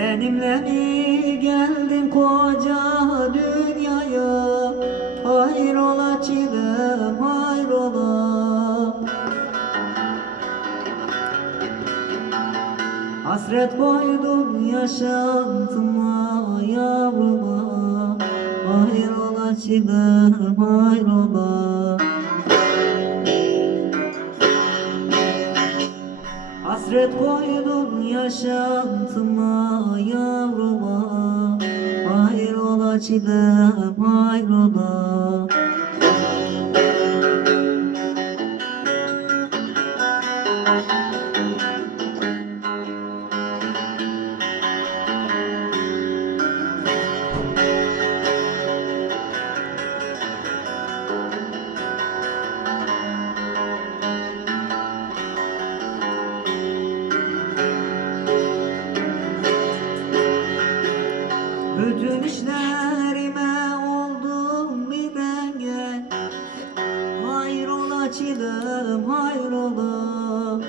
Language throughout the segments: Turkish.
Kimle mi geldin koca dünyaya? Hayrola çilem hayrola. Hasret koydun yaşantıma yavruma. Hayrola çilem hayrola. Hasret koydun yaşantıma yavruma. Hayrola çilem hayrola Bütün işlerime oldum bir denge Hayrola çilem hayrola.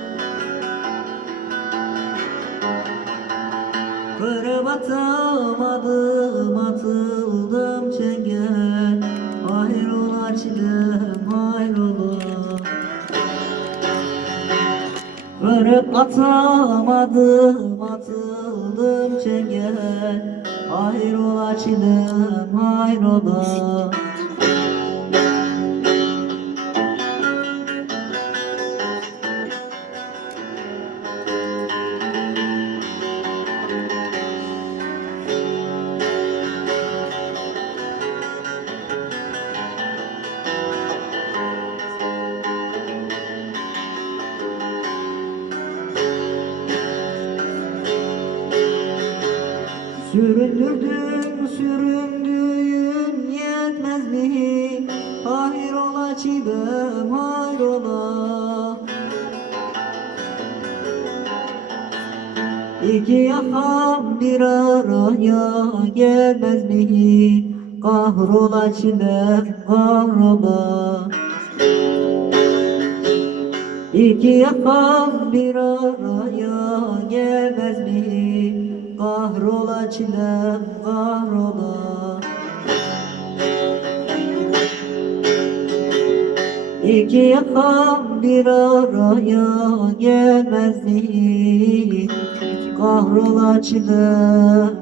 Kırıp atamadım atıldım Kırıp atamadım atıldım çenge Hayrola çilem hayrola Süründürdün süründüğün yetmez mi? Hayrola çiğdem hayrola İki yakam bir araya gelmez mi? Kahrola çilem kahrola İki yakam bir araya gelmez mi? Kahrola çilem kahrola İki yakam bir araya gelmez mi? Kahrola çilem